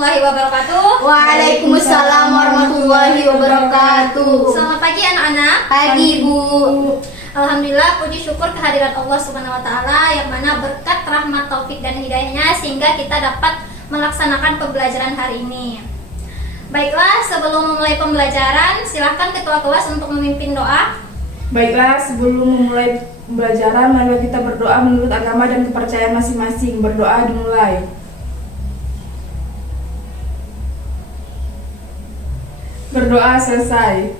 warahmatullahi wabarakatuh. Waalaikumsalam warahmatullahi wabarakatuh. Selamat pagi anak-anak. Pagi Bu. Alhamdulillah, puji syukur kehadiran Allah Subhanahu wa taala yang mana berkat rahmat taufik dan hidayahnya sehingga kita dapat melaksanakan pembelajaran hari ini. Baiklah, sebelum memulai pembelajaran, silahkan ketua kelas untuk memimpin doa. Baiklah, sebelum memulai pembelajaran, mari kita berdoa menurut agama dan kepercayaan masing-masing. Berdoa dimulai. Berdoa selesai.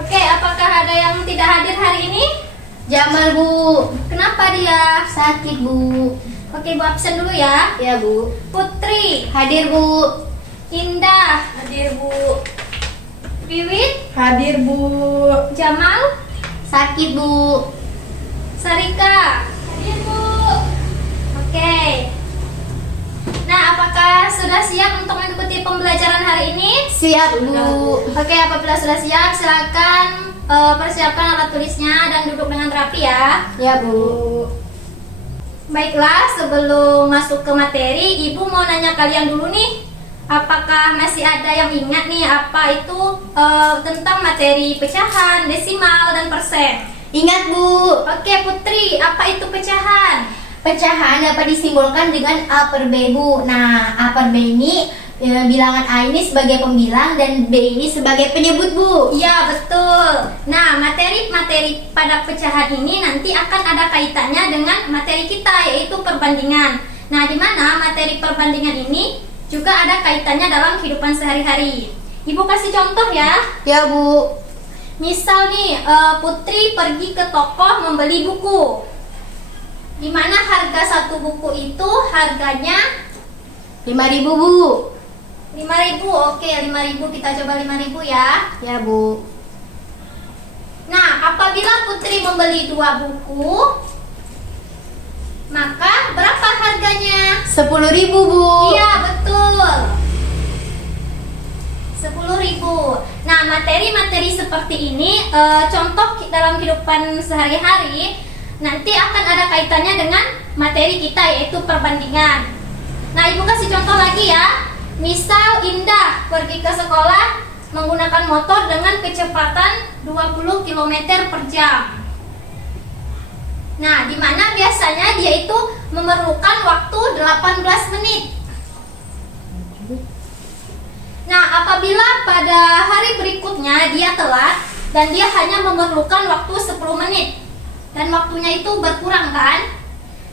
Oke, apakah ada yang tidak hadir hari ini? Jamal Bu. Kenapa dia? Sakit Bu. Oke, Bu absen dulu ya. Ya Bu. Putri, Hadir Bu. Indah, Hadir Bu. Wiwit, Hadir Bu. Jamal, Sakit Bu. Sarika. Hadir Bu. Oke. Nah, apakah sudah siap untuk mengikuti pembelajaran hari ini? Siap Bu. Oke, apabila sudah siap, silakan persiapkan alat tulisnya dan duduk dengan rapi ya. Ya Bu. Baiklah, sebelum masuk ke materi, Ibu mau nanya kalian dulu nih. Apakah masih ada yang ingat nih apa itu tentang materi pecahan, desimal, dan persen? Ingat Bu. Oke, Putri, apa itu pecahan? Pecahan dapat disimbolkan dengan A per B Bu. Nah, A per B ini bilangan A ini sebagai pembilang dan B ini sebagai penyebut Bu. Iya, betul. Nah, materi-materi pada pecahan ini nanti akan ada kaitannya dengan materi kita, yaitu perbandingan. Nah, di mana materi perbandingan ini juga ada kaitannya dalam kehidupan sehari-hari. Ibu kasih contoh ya. Ya Bu. Misal nih, Putri pergi ke toko membeli buku. Di mana harga satu buku itu harganya 5.000 Bu. 5.000. Oke, 5.000 kita coba 5.000 ya. Ya Bu. Nah, apabila Putri membeli 2 buku, maka berapa harganya? 10.000 Bu. Iya, betul. 10.000. Nah, materi-materi seperti ini contoh dalam kehidupan sehari-hari nanti akan ada kaitannya dengan materi kita, yaitu perbandingan. Nah, Ibu kasih contoh lagi ya. Misal Indah pergi ke sekolah menggunakan motor dengan kecepatan 20 km per jam. Nah, di mana biasanya dia itu memerlukan waktu 18 menit. Nah, apabila pada hari berikutnya dia telat dan dia hanya memerlukan waktu 10 menit dan waktunya itu berkurang kan?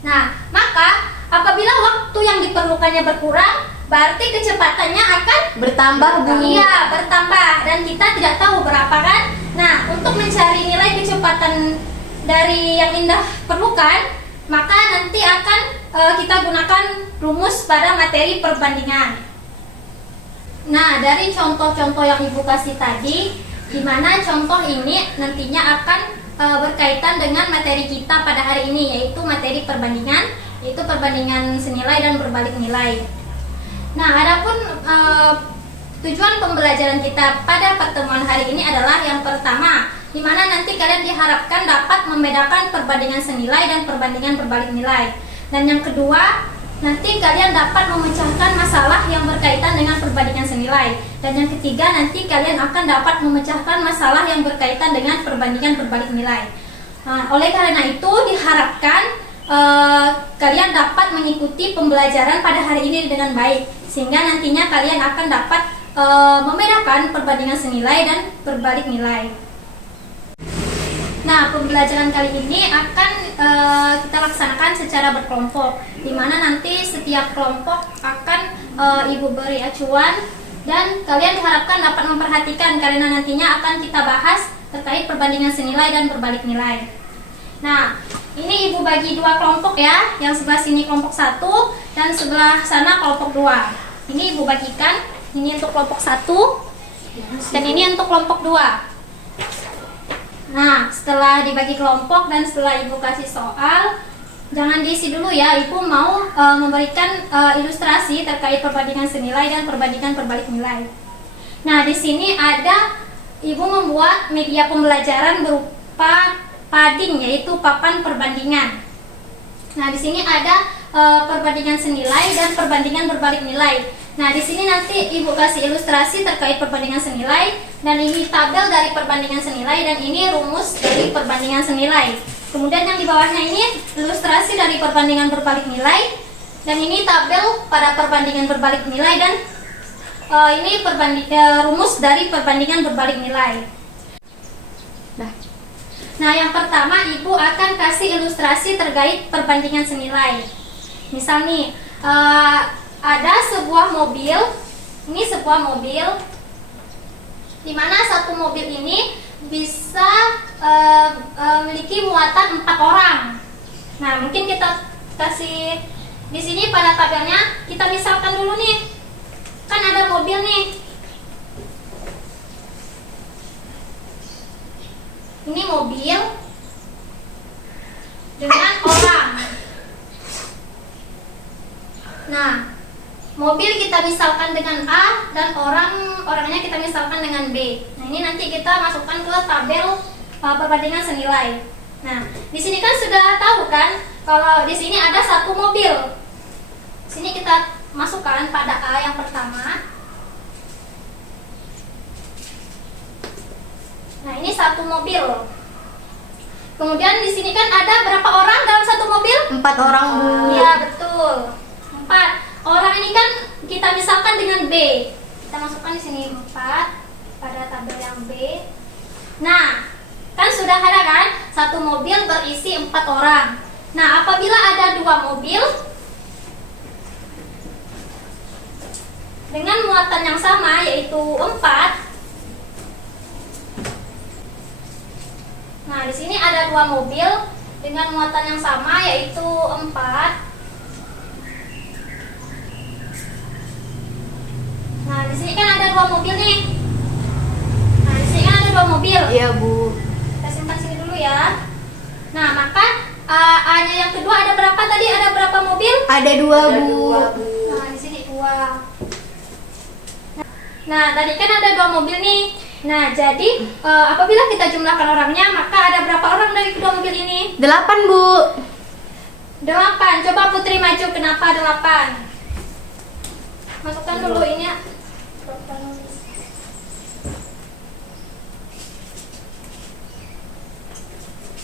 Nah, maka apabila waktu yang diperlukannya berkurang, berarti kecepatannya akan Bertambah Bu. Iya, bertambah dan kita tidak tahu berapa kan? Nah, untuk mencari nilai kecepatan dari yang Indah perlukan, maka nanti akan kita gunakan rumus pada materi perbandingan. Nah, dari contoh-contoh yang Ibu kasih tadi, di mana contoh ini nantinya akan berkaitan dengan materi kita pada hari ini, yaitu materi perbandingan, yaitu perbandingan senilai dan berbalik nilai. Nah, adapun tujuan pembelajaran kita pada pertemuan hari ini adalah yang pertama, di mana nanti kalian diharapkan dapat membedakan perbandingan senilai dan perbandingan berbalik nilai. Dan yang kedua, nanti kalian dapat memecahkan masalah yang berkaitan dengan perbandingan senilai. Dan yang ketiga, nanti kalian akan dapat memecahkan masalah yang berkaitan dengan perbandingan berbalik nilai. Nah, oleh karena itu diharapkan kalian dapat mengikuti pembelajaran pada hari ini dengan baik, sehingga nantinya kalian akan dapat membedakan perbandingan senilai dan berbalik nilai. Nah, pembelajaran kali ini akan kita laksanakan secara berkelompok, di mana nanti setiap kelompok akan Ibu beri acuan dan kalian diharapkan dapat memperhatikan karena nantinya akan kita bahas terkait perbandingan senilai dan berbalik nilai. Nah, ini Ibu bagi 2 kelompok ya, yang sebelah sini kelompok 1 dan sebelah sana kelompok 2. Ini Ibu bagikan, ini untuk kelompok 1 dan ini untuk kelompok 2. Nah, setelah dibagi kelompok dan setelah Ibu kasih soal, jangan diisi dulu ya, Ibu mau memberikan ilustrasi terkait perbandingan senilai dan perbandingan berbalik nilai. Nah, di sini ada Ibu membuat media pembelajaran berupa padding, yaitu papan perbandingan. Nah, di sini ada perbandingan senilai dan perbandingan berbalik nilai. Nah, di sini nanti Ibu kasih ilustrasi terkait perbandingan senilai, dan ini tabel dari perbandingan senilai, dan ini rumus dari perbandingan senilai. Kemudian yang di bawahnya ini ilustrasi dari perbandingan berbalik nilai, dan ini tabel pada perbandingan berbalik nilai, dan ini rumus dari perbandingan berbalik nilai. Nah, yang pertama Ibu akan kasih ilustrasi terkait perbandingan senilai. Misal nih, ada sebuah mobil, ini sebuah mobil, di mana satu mobil ini bisa memiliki muatan 4 orang. Nah, mungkin kita kasih di sini pada tabelnya, kita misalkan dulu nih, kan ada mobil nih. Ini mobil dengan orang. Nah, mobil kita misalkan dengan A, dan orangnya kita misalkan dengan B. Nah, ini nanti kita masukkan ke tabel perbandingan senilai. Nah, di sini kan sudah tahu kan kalau di sini ada satu mobil. Sini kita masukkan pada A yang pertama. Nah, ini satu mobil. Kemudian di sini kan ada berapa orang dalam satu mobil? 4 orang, Bu. Iya, betul. 4. Orang ini kan kita misalkan dengan B. Kita masukkan di sini 4 pada tabel yang B. Nah, kan sudah ada kan? Satu mobil berisi 4 orang. Nah, apabila ada 2 mobil dengan muatan yang sama, yaitu 4. Nah, di sini ada 2 mobil dengan muatan yang sama, yaitu 4. Nah, di sini kan ada 2 mobil nih. Nah, di sini kan ada 2 mobil. Iya, Bu. Kita simpan sini dulu ya. Nah, maka A-nya yang kedua ada berapa tadi? Ada berapa mobil? Ada 2, Bu. Nah, di sini 2. Nah, tadi kan ada 2 mobil nih. Nah, jadi apabila kita jumlahkan orangnya, maka ada berapa orang dari kedua mobil ini? 8, Bu. 8. Coba Putri maju. Kenapa 8? Masukkan dulu ini ya.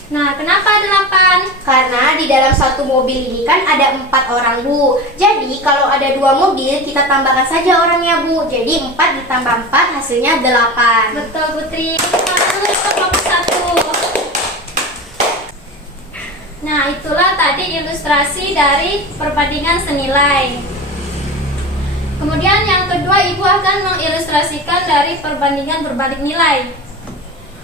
Nah, kenapa 8? Karena di dalam satu mobil ini kan ada 4 orang, Bu. Jadi kalau ada 2 mobil, kita tambahkan saja orangnya, Bu. Jadi 4 ditambah 4 hasilnya 8. Betul, Putri. Lalu kelompok 1. Nah, itulah tadi ilustrasi dari perbandingan senilai. Kemudian yang kedua, Ibu akan mengilustrasikan dari perbandingan berbalik nilai.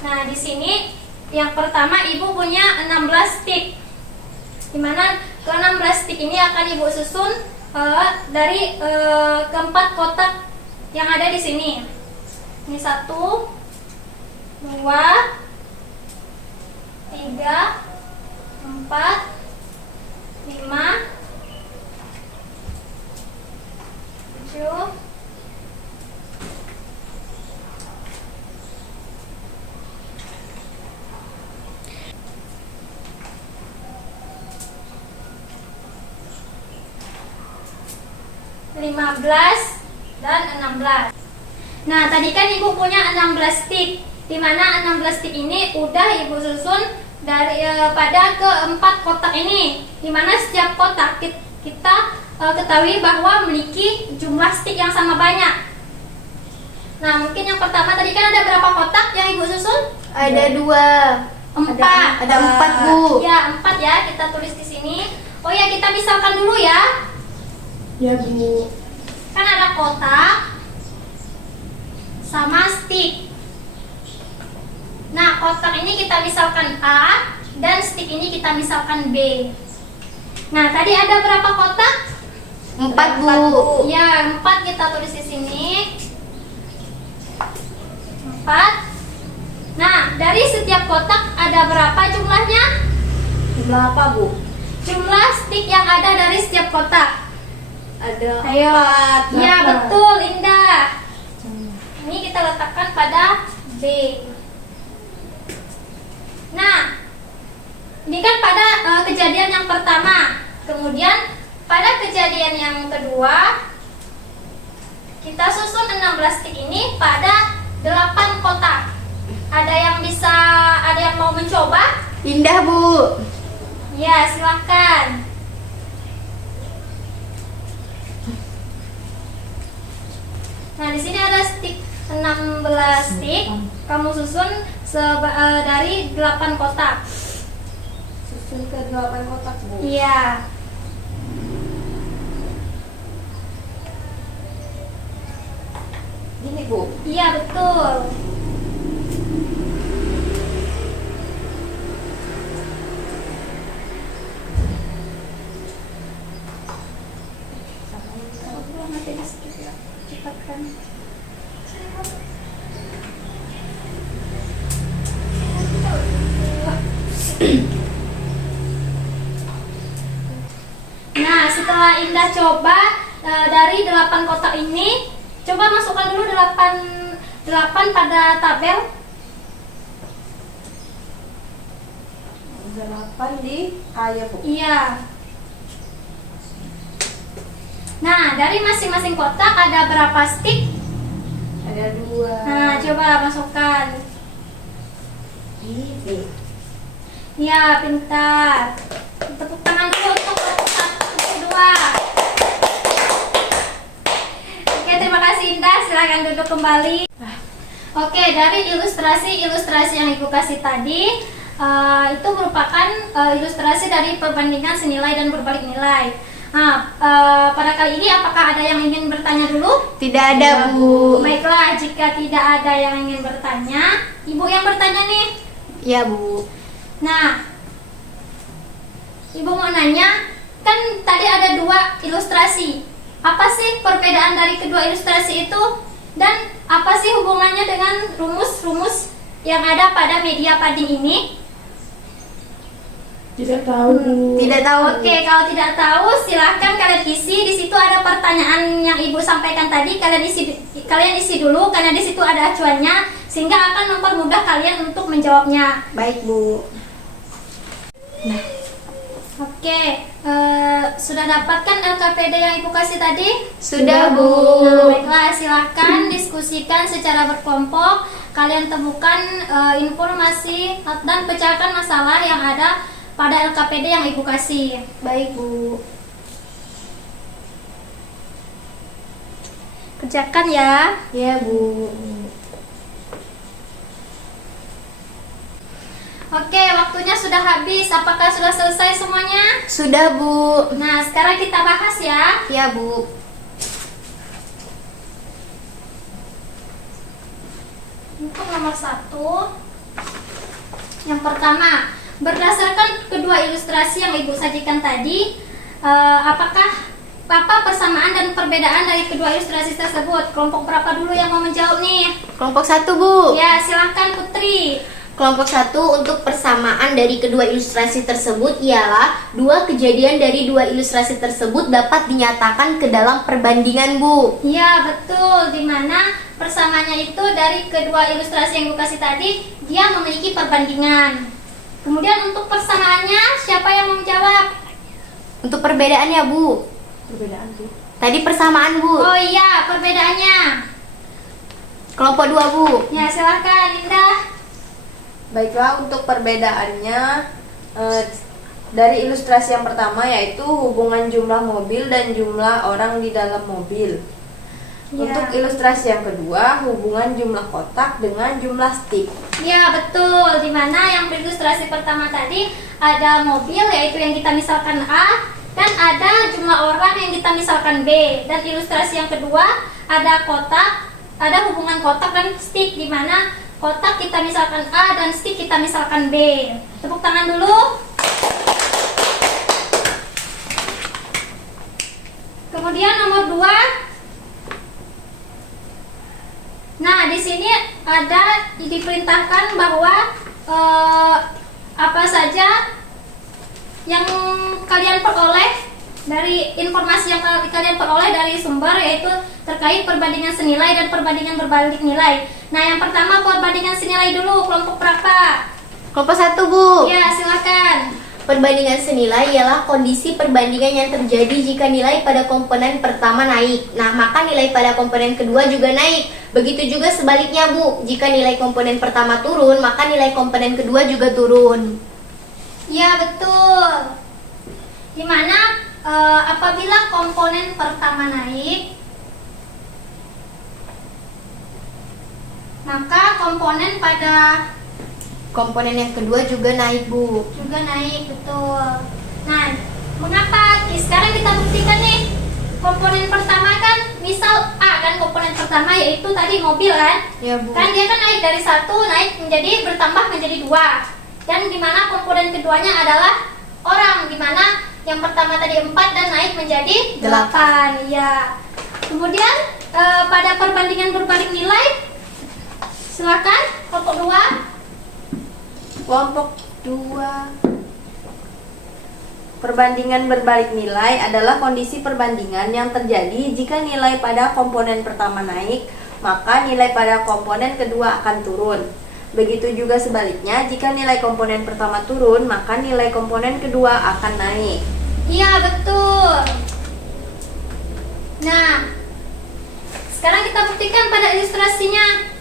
Nah, di sini yang pertama Ibu punya 16 tik. Dimana ke-16 tik ini akan Ibu susun dari keempat kotak yang ada di sini. Ini 1, 2, 3, 4, 5, 7, 15 dan 16. Nah, tadi kan Ibu punya 16 tik. Di mana 16 tik ini udah Ibu susun dari pada keempat kotak ini. Di mana setiap kotak kita ketahui bahwa memiliki jumlah stik yang sama banyak. Nah, mungkin yang pertama tadi kan ada berapa kotak yang Ibu susun? Ada 2. 4. Ada 4, Bu. Ya, 4 ya, kita tulis di sini. Oh ya, kita misalkan dulu ya. Ya, Bu. Kan ada kotak sama stick. Nah, kotak ini kita misalkan A, dan stick ini kita misalkan B. Nah, tadi ada berapa kotak? 4, Bu. Ya, 4 kita tulis di sini. 4. Nah, dari setiap kotak ada berapa jumlahnya? Jumlah apa, Bu? Jumlah stick yang ada dari setiap kotak. Ada Ayo. 4. Ya, betul, Indah. Ini kita letakkan pada B. Nah, ini kan pada kejadian yang pertama. Kemudian bagian yang kedua, kita susun 16 stik ini pada 8 kotak. Ada yang mau mencoba? Indah, Bu. Ya, silakan. Nah, di sini ada stik 16 stik. Kamu susun dari 8 kotak. Susun ke 8 kotak, Bu. Iya. Gini, Bu. Iya, betul. Cepatkan. Nah, setelah Indah coba dari 8 kotak ini, coba masukkan dulu 8 pada tabel. 8 di A ya, Bu. Iya. Nah, dari masing-masing kotak ada berapa stik? Ada 2. Nah, coba masukkan. Ini. Ya, pintar. Tepuk tangan dulu untuk kotak 1, 2. Oke, terima kasih Indah. Silakan duduk kembali. Oke, dari ilustrasi yang Ibu kasih tadi, itu merupakan ilustrasi dari perbandingan senilai dan berbalik nilai. Nah, pada kali ini apakah ada yang ingin bertanya dulu? Tidak ada, Bu. Baiklah, jika tidak ada yang ingin bertanya, Ibu yang bertanya nih. Iya, Bu. Nah, Ibu mau nanya, kan tadi ada 2 ilustrasi. Apa sih perbedaan dari kedua ilustrasi itu? Dan apa sih hubungannya dengan rumus-rumus yang ada pada media padi ini? Tidak tahu, Bu. Tidak tahu. Oke, kalau tidak tahu silahkan kalian isi. Di situ ada pertanyaan yang Ibu sampaikan tadi. Kalian isi dulu karena di situ ada acuannya, sehingga akan mempermudah kalian untuk menjawabnya. Baik, Bu. Oke, sudah dapatkan LKPD yang Ibu kasih tadi? Sudah, Bu. Baiklah, silahkan diskusikan secara berkelompok. Kalian temukan informasi dan pecahkan masalah yang ada pada LKPD yang Ibu kasih. Baik, Bu. Kerjakan ya. Iya, Bu. Oke, waktunya sudah habis. Apakah sudah selesai semuanya? Sudah, Bu. Nah, sekarang kita bahas ya. Iya, Bu. Untuk nomor 1, yang pertama, berdasarkan kedua ilustrasi yang Ibu sajikan tadi, apakah apa persamaan dan perbedaan dari kedua ilustrasi tersebut? Kelompok berapa dulu yang mau menjawab nih? Kelompok 1, Bu. Ya, silahkan Putri. Kelompok 1 untuk persamaan dari kedua ilustrasi tersebut ialah 2 kejadian dari 2 ilustrasi tersebut dapat dinyatakan ke dalam perbandingan, Bu. Ya, betul. Dimana persamaannya itu dari kedua ilustrasi yang Ibu kasih tadi, dia memiliki perbandingan. Kemudian untuk persamaannya, siapa yang mau menjawab? Untuk perbedaannya, Bu. Perbedaan, Bu. Tadi persamaan, Bu. Oh iya, perbedaannya. Kelompok 2, Bu. Ya, silahkan Indah. Baiklah, untuk perbedaannya dari ilustrasi yang pertama yaitu hubungan jumlah mobil dan jumlah orang di dalam mobil. Ya. Untuk ilustrasi yang kedua, hubungan jumlah kotak dengan jumlah stick. Ya, betul. Dimana yang ilustrasi pertama tadi ada mobil, yaitu yang kita misalkan A, dan ada jumlah orang yang kita misalkan B. Dan ilustrasi yang kedua ada kotak, ada hubungan kotak dan stick, dimana kotak kita misalkan A dan stick kita misalkan B. Tepuk tangan dulu. Kemudian nomor 2. Nah, di sini ada diperintahkan bahwa apa saja yang kalian peroleh dari informasi yang kalian peroleh dari sumber, yaitu terkait perbandingan senilai dan perbandingan berbalik nilai. Nah, yang pertama perbandingan senilai dulu, kelompok berapa? Kelompok 1, Bu. Ya, silakan. Perbandingan senilai ialah kondisi perbandingan yang terjadi jika nilai pada komponen pertama naik. Nah, maka nilai pada komponen kedua juga naik. Begitu juga sebaliknya, Bu. Jika nilai komponen pertama turun, maka nilai komponen kedua juga turun. Ya, betul. Dimana apabila komponen pertama naik, maka komponen pada Komponen yang kedua juga naik, Bu. juga naik, betul. Nah, mengapa? Sekarang kita buktikan nih. Komponen pertama kan, misal A kan komponen pertama yaitu tadi mobil kan. Ya, Bu. Kan dia kan naik dari 1 naik menjadi bertambah menjadi 2. Dan dimana komponen keduanya adalah orang, dimana yang pertama tadi 4 dan naik menjadi 8. Ya. Kemudian pada perbandingan berbalik nilai, silakan kelompok 2. Kelompok 2. Perbandingan berbalik nilai adalah kondisi perbandingan yang terjadi jika nilai pada komponen pertama naik, maka nilai pada komponen kedua akan turun. Begitu juga sebaliknya, jika nilai komponen pertama turun, maka nilai komponen kedua akan naik. Iya, betul. Nah, sekarang kita buktikan pada ilustrasinya.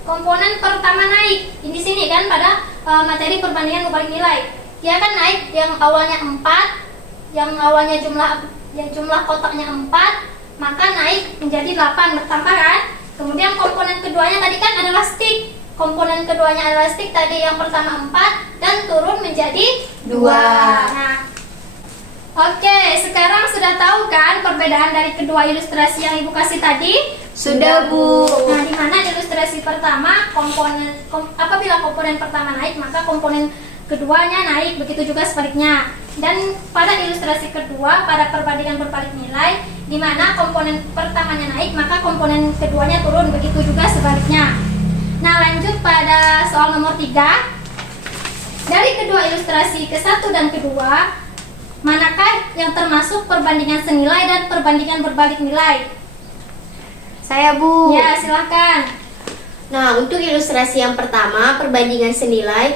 Komponen pertama naik. Di sini kan pada materi perbandingan berbalik nilai. Dia kan naik yang awalnya 4, yang awalnya jumlah kotaknya 4, maka naik menjadi 8 bertambah kan? Kemudian komponen keduanya tadi kan adalah stick. Komponen keduanya adalah stick tadi yang pertama 4 dan turun menjadi 2. Nah, oke, sekarang sudah tahu kan perbedaan dari kedua ilustrasi yang Ibu kasih tadi? Sudah, Bu. Nah, di mana ilustrasi pertama apabila komponen pertama naik, maka komponen keduanya naik, begitu juga sebaliknya. Dan pada ilustrasi kedua, pada perbandingan berbalik nilai, di mana komponen pertamanya naik, maka komponen keduanya turun, begitu juga sebaliknya. Nah, lanjut pada soal nomor 3. Dari kedua ilustrasi ke-1 dan kedua, manakah yang termasuk perbandingan senilai dan perbandingan berbalik nilai? Saya, Bu. Ya, silakan. Nah, untuk ilustrasi yang pertama, perbandingan senilai,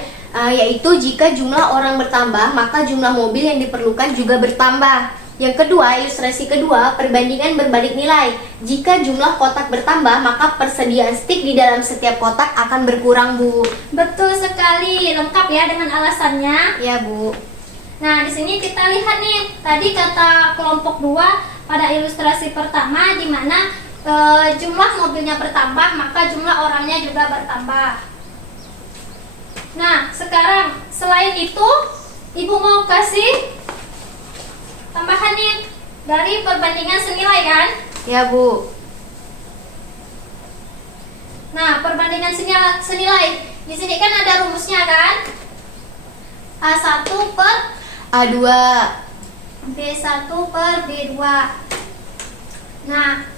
yaitu jika jumlah orang bertambah, maka jumlah mobil yang diperlukan juga bertambah. Yang kedua, ilustrasi kedua, perbandingan berbalik nilai. Jika jumlah kotak bertambah, maka persediaan stick di dalam setiap kotak akan berkurang, Bu. Betul sekali, lengkap ya dengan alasannya. Ya, Bu. Nah, di sini kita lihat nih, tadi kata kelompok 2 pada ilustrasi pertama di mana jumlah mobilnya bertambah, maka jumlah orangnya juga bertambah. Nah, sekarang selain itu, Ibu mau kasih tambahan nih dari perbandingan senilai kan? Ya, Bu. Nah, perbandingan senilai. Di sini kan ada rumusnya kan? A1 per A2. B1 per B2. Nah,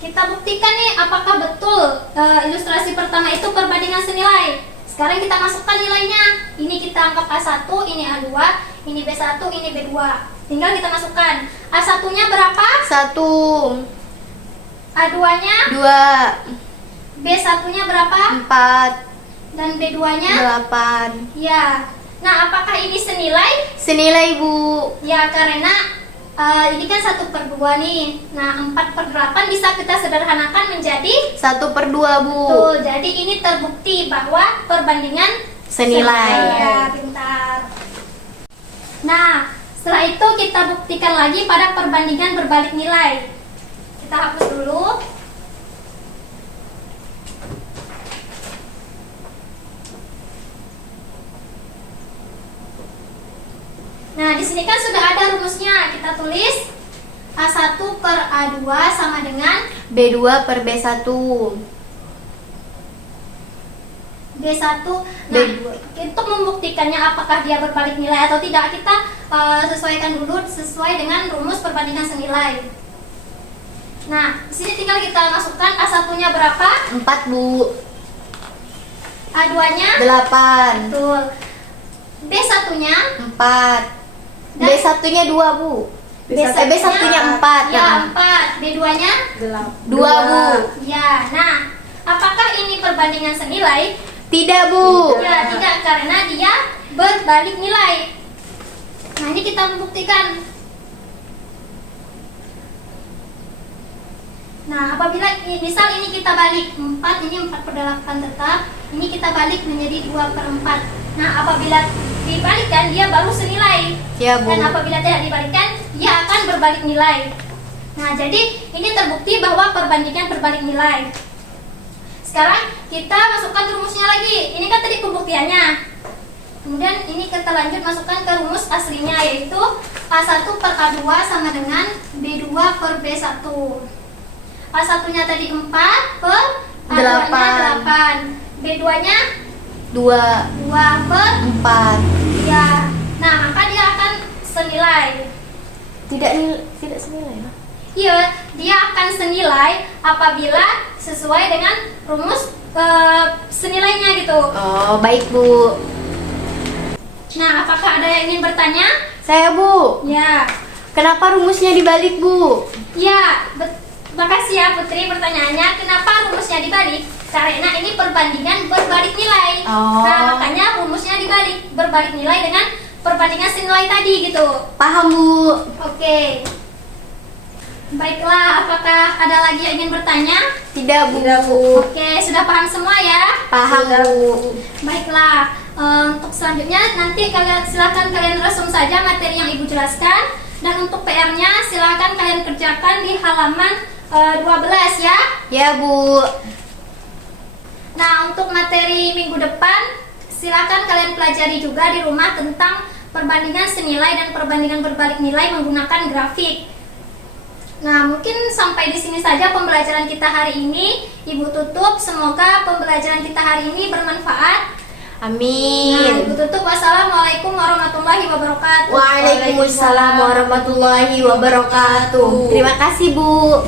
kita buktikan nih apakah betul ilustrasi pertama itu perbandingan senilai. Sekarang kita masukkan nilainya. Ini kita anggap A1, ini A2, ini B1, ini B2. Tinggal kita masukkan. A1-nya berapa? 1. A2-nya? 2. B1-nya berapa? 4. Dan B2-nya? 8. Ya. Nah, apakah ini senilai? Senilai, Bu. Ya, karena ini kan 1/2 nih. Nah, 4/8 bisa kita sederhanakan menjadi 1/2, Bu. betul. Jadi ini terbukti bahwa perbandingan Senilai. Ya, pintar. Nah, setelah itu kita buktikan lagi pada perbandingan berbalik nilai. Kita hapus dulu. Nah, di sini kan sudah ada rumusnya. Kita tulis A1 per A2 sama dengan B2 per B1. B1. Nah, untuk membuktikannya apakah dia berbalik nilai atau tidak, kita sesuaikan dulu sesuai dengan rumus perbandingan senilai. Nah, di sini tinggal kita masukkan A1-nya berapa? 4, Bu. A2-nya? 8. Betul. B1-nya? 4. Dan- B1-nya 2, Bu. B1-nya 4. Ya, 4. B2-nya? 2, Bu. Ya. Nah, apakah ini perbandingan senilai? Tidak, Bu. Ya, tidak, karena dia berbalik nilai. Nah, ini kita membuktikan. Nah, apabila misal ini kita balik 4, ini 4/8 tetap, ini kita balik menjadi 2/4. Nah, apabila dibalikkan dia baru senilai. Ya, Bu. Dan apabila tidak dibalikkan, dia akan berbalik nilai. Nah, jadi ini terbukti bahwa perbandingan berbalik nilai. Sekarang kita masukkan rumusnya lagi. Ini kan tadi pembuktiannya. Kemudian ini kita lanjut masukkan ke rumus aslinya, yaitu A1 per A2 sama dengan B2 per B1. A1-nya tadi 4 per A2-nya 8. B2-nya 2 2 per 4. ya. Nah, maka dia akan senilai. Tidak senilai, ya? Iya, dia akan senilai apabila sesuai dengan rumus senilainya gitu. Oh, baik, Bu. Nah, apakah ada yang ingin bertanya? Saya, Bu. Ya. Kenapa rumusnya dibalik, Bu? Ya, makasih ya Putri pertanyaannya. Kenapa rumusnya dibalik? Karena ini perbandingan berbalik nilai. Oh. Nah, makanya rumusnya dibalik, berbalik nilai dengan perbandingan senilai tadi gitu. Paham, Bu. Oke. Baiklah, apakah ada lagi yang ingin bertanya? Tidak, Bu. Tidak, Bu. Oke, sudah paham semua ya? Paham, Sudah, Bu. Baiklah, untuk selanjutnya nanti silakan kalian resum saja materi yang Ibu jelaskan. Dan untuk PR-nya silakan kalian kerjakan di halaman 12 ya. Ya, Bu. Nah, untuk materi minggu depan silakan kalian pelajari juga di rumah tentang perbandingan senilai dan perbandingan berbalik nilai menggunakan grafik. Nah, mungkin sampai di sini saja pembelajaran kita hari ini. Ibu tutup, semoga pembelajaran kita hari ini bermanfaat. Nah, Amin. Ibu tutup. Wassalamualaikum warahmatullahi wabarakatuh. Waalaikumsalam warahmatullahi wabarakatuh. Terima kasih, Bu.